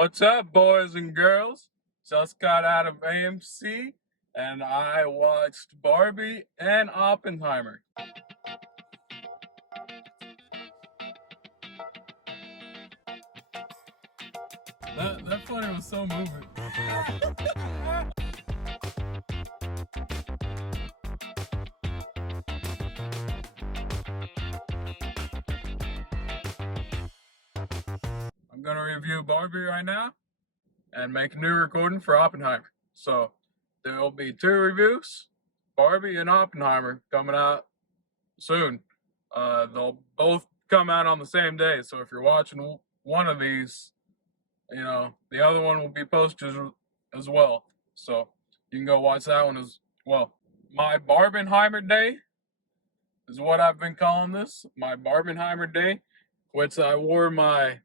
What's up, boys and girls? Just got out of AMC and I watched Barbie and Oppenheimer. That funny was so moving. I'm gonna review Barbie right now and make a new recording for Oppenheimer. So there will be 2 reviews, Barbie and Oppenheimer, coming out soon. They'll both come out on the same day. So if you're watching one of these, the other one will be posted as well. So you can go watch that one as well. My Barbenheimer Day is what I've been calling this. My Barbenheimer Day, which I wore my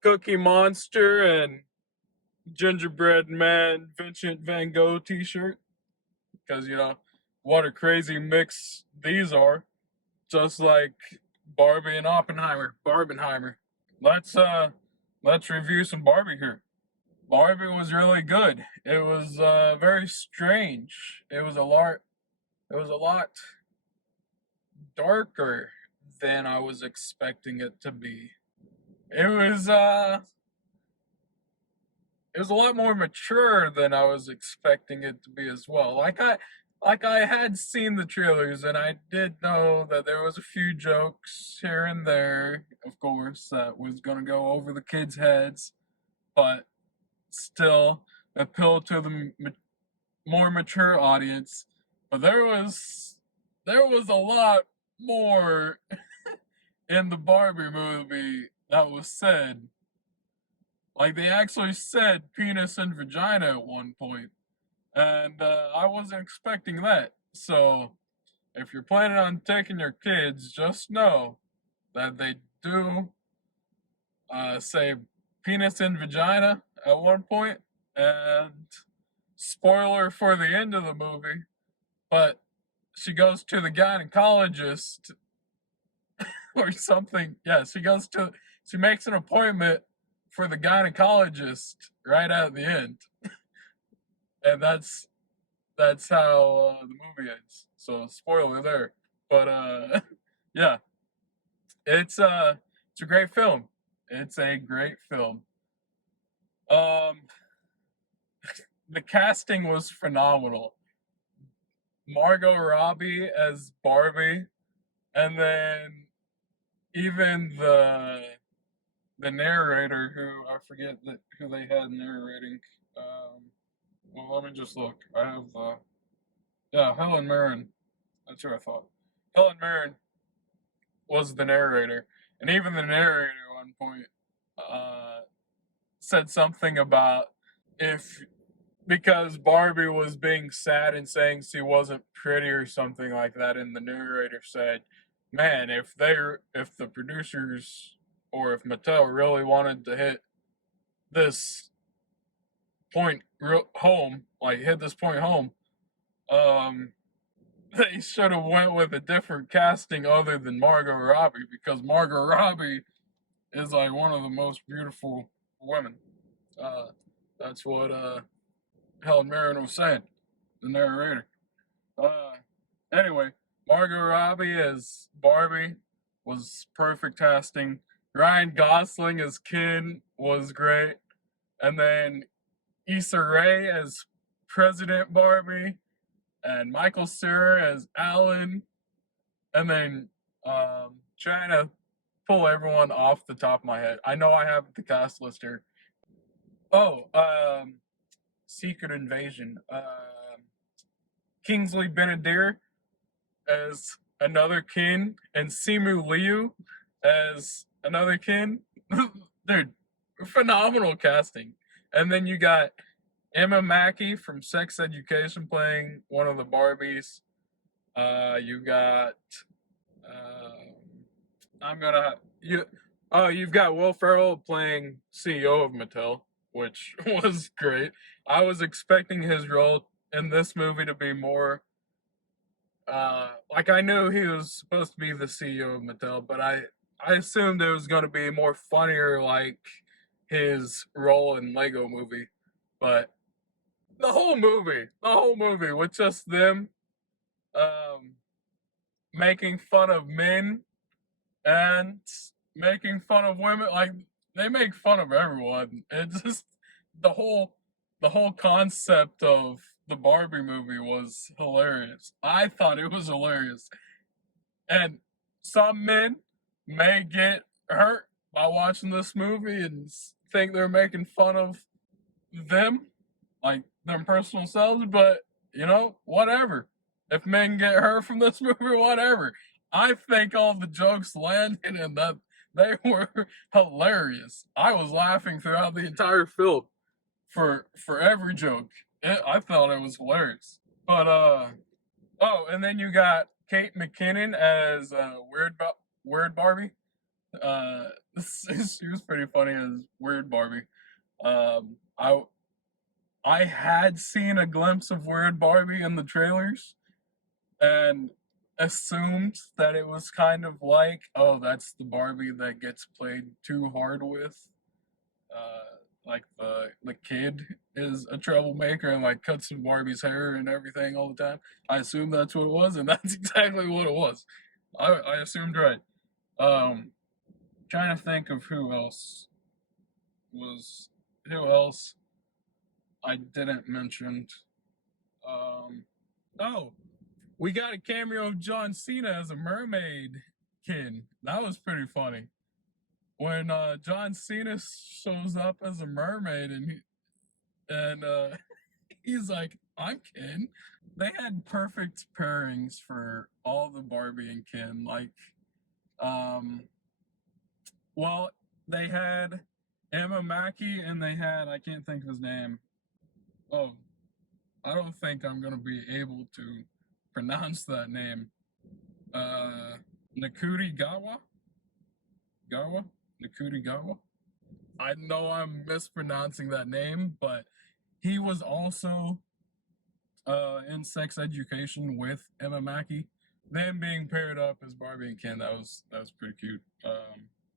Cookie Monster and Gingerbread Man Vincent Van Gogh t-shirt. Because, what a crazy mix these are. Just like Barbie and Oppenheimer. Barbenheimer. Let's review some Barbie here. Barbie was really good. It was very strange. It was a lot darker than I was expecting it to be. It was a lot more mature than I was expecting it to be as well. Like I had seen the trailers and I did know that there was a few jokes here and there, of course, that was gonna go over the kids' heads, but still appeal to the more mature audience. But there was a lot more in the Barbie movie that was said. Like, they actually said penis and vagina at one point, and I wasn't expecting that. So if you're planning on taking your kids, just know that they do say penis and vagina at one point, and spoiler for the end of the movie, but she goes to the gynecologist or something. Yeah, she makes an appointment for the gynecologist right at the end. And that's how the movie ends. So spoiler there. But yeah. It's a great film. It's a great film. The casting was phenomenal. Margot Robbie as Barbie, and then even the narrator, who I forget who they had narrating. Well, let me just look. I have Helen Mirren. That's who I thought. Helen Mirren was the narrator, and even the narrator at one point said something about because Barbie was being sad and saying she wasn't pretty or something like that, and the narrator said, "Man, if the producers or if Mattel really wanted to hit this point home, they should have went with a different casting other than Margot Robbie, because Margot Robbie is like one of the most beautiful women." That's what Helen Mirren was saying, the narrator. Anyway, Margot Robbie as Barbie was perfect casting. Ryan Gosling as Ken was great. And then Issa Rae as President Barbie. And Michael Cera as Alan. And then trying to pull everyone off the top of my head. I know I have the cast list here. Secret Invasion. Kingsley Ben-Adir as another Ken, and Simu Liu as another Ken. Dude, phenomenal casting. And then you got Emma Mackey from Sex Education playing one of the Barbies. You got you've got Will Ferrell playing CEO of Mattel, which was great. I was expecting his role in this movie to be more like, I knew he was supposed to be the CEO of Mattel, but I assumed it was going to be more funnier, like his role in Lego Movie, but the whole movie with just them um, making fun of men and making fun of women. Like they make fun of everyone. It just the whole the whole concept of the Barbie movie was hilarious. I thought it was hilarious. And some men may get hurt by watching this movie and think they're making fun of them, like their personal selves, but whatever. If men get hurt from this movie, whatever. I think all the jokes landed and that they were hilarious. I was laughing throughout the entire film for every joke. I thought it was hilarious. But oh, and then you got Kate McKinnon as Weird Barbie. Uh, she was pretty funny as Weird Barbie. I had seen a glimpse of Weird Barbie in the trailers and assumed that it was kind of like, oh, that's the Barbie that gets played too hard with. Like the kid is a troublemaker and like cuts Barbie's hair and everything all the time. I assumed that's what it was, and that's exactly what it was. I assumed right. Trying to think of who else I didn't mention. Oh, we got a cameo of John Cena as a mermaid kid. That was pretty funny. When John Cena shows up as a mermaid and he's like, "I'm Ken." They had perfect pairings for all the Barbie and Ken. Like, um, well, they had Emma Mackey and they had I can't think of his name. Oh, I don't think I'm gonna be able to pronounce that name. Nakudi Gawa, Nakudi Gawa. I know I'm mispronouncing that name, but he was also in Sex Education with Emma Mackey. Them being paired up as Barbie and Ken, that was pretty cute.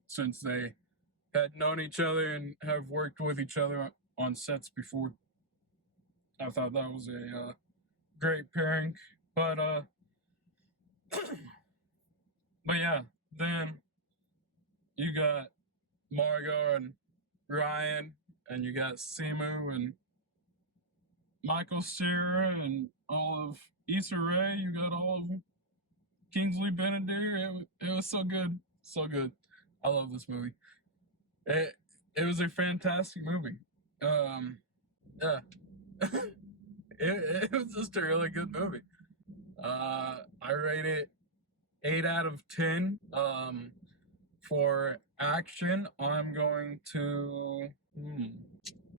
Since they had known each other and have worked with each other on sets before, I thought that was a great pairing. But but yeah, then you got Margot and Ryan, and you got Simu and Michael Cera and all of Issa Rae. You got all of them. Kingsley Ben-Adir. It was so good, so good. I love this movie. It was a fantastic movie. Yeah, it was just a really good movie. I rate it 8 out of 10. For action, I'm going to.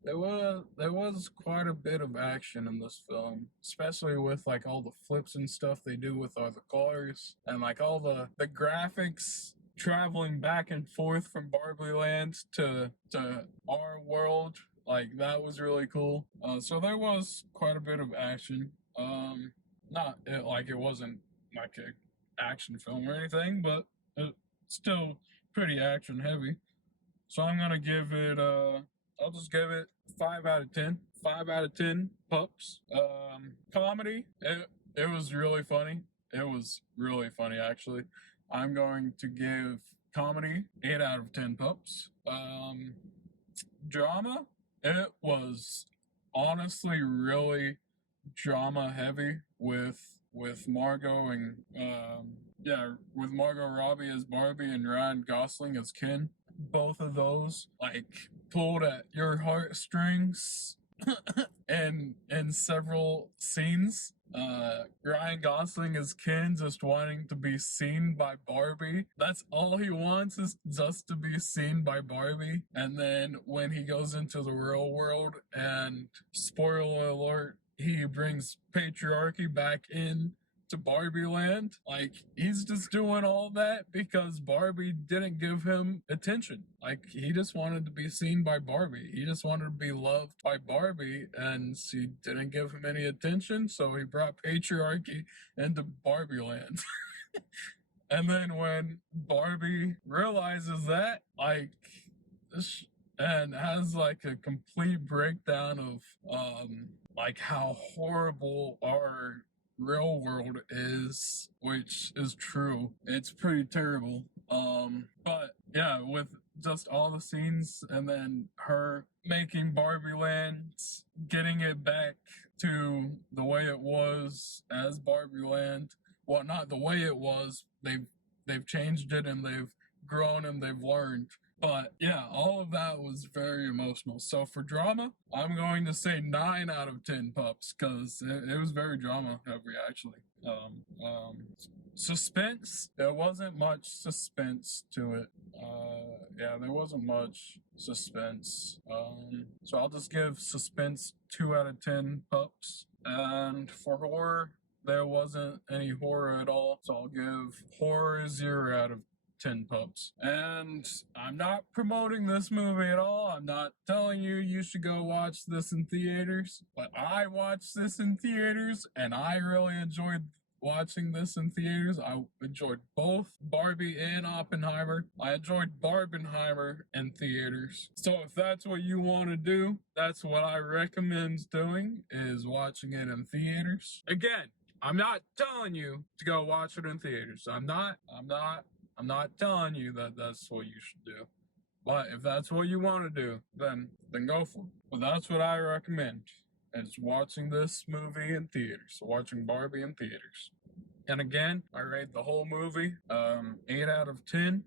There was quite a bit of action in this film, especially with like all the flips and stuff they do with all the cars and like all the graphics traveling back and forth from Barbie Land to our world. Like that was really cool. So there was quite a bit of action. Not it, like it wasn't like a action film or anything, but it's still pretty action heavy. So I'm gonna give it I'll just give it 5 out of 10. 5 out of 10 pups. Comedy. It was really funny. It was really funny actually. I'm going to give comedy 8 out of 10 pups. Drama. It was honestly really drama heavy with Margot and with Margot Robbie as Barbie and Ryan Gosling as Ken. Both of those like pulled at your heartstrings and in several scenes. Ryan Gosling is Ken just wanting to be seen by Barbie. That's all he wants is just to be seen by Barbie. And then when he goes into the real world and spoiler alert, he brings patriarchy back in to Barbie Land. Like he's just doing all that because Barbie didn't give him attention. Like he just wanted to be seen by Barbie. He just wanted to be loved by Barbie, and she didn't give him any attention. So he brought patriarchy into Barbie Land. And then when Barbie realizes that, like and has like a complete breakdown of like how horrible our real world is, which is true. It's pretty terrible. But yeah, with just all the scenes and then her making Barbie Land, getting it back to the way it was as Barbie Land. Well, not the way it was. They've changed it and they've grown and they've learned. But yeah, all of that was very emotional. So for drama, I'm going to say 9 out of 10 pups because it was very drama heavy actually. Suspense, there wasn't much suspense to it. Yeah, there wasn't much suspense. So I'll just give suspense 2 out of 10 pups. And for horror, there wasn't any horror at all. So I'll give horror 0 out of 10 pups. And I'm not promoting this movie at all. I'm not telling you should go watch this in theaters. But I watched this in theaters and I really enjoyed watching this in theaters. I enjoyed both Barbie and Oppenheimer. I enjoyed Barbenheimer in theaters. So if that's what you want to do, that's what I recommend doing, is watching it in theaters. Again, I'm not telling you to go watch it in theaters. I'm not telling you that that's what you should do. But if that's what you want to do, then go for it. But that's what I recommend. Is watching this movie in theaters, watching Barbie in theaters. And again, I rate the whole movie 8 out of 10.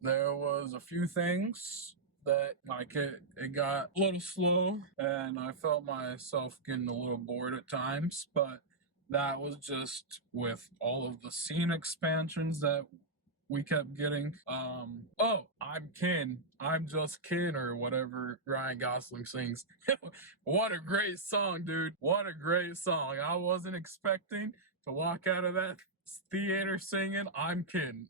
There was a few things that like it got a little slow and I felt myself getting a little bored at times, but that was just with all of the scene expansions that we kept getting. Oh, I'm Ken. I'm just Ken, or whatever Ryan Gosling sings. What a great song, dude. What a great song. I wasn't expecting to walk out of that theater singing I'm Ken.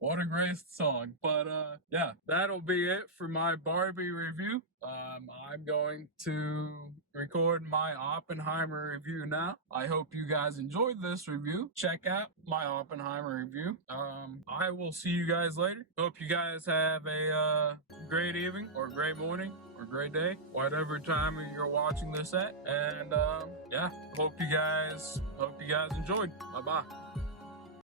What a great song. But yeah, that'll be it for my Barbie review. I'm going to record my Oppenheimer review now. I hope you guys enjoyed this review. Check out my Oppenheimer review. I will see you guys later. Hope you guys have a great evening or great morning or great day, whatever time you're watching this at. And yeah, hope you guys enjoyed. Bye-bye.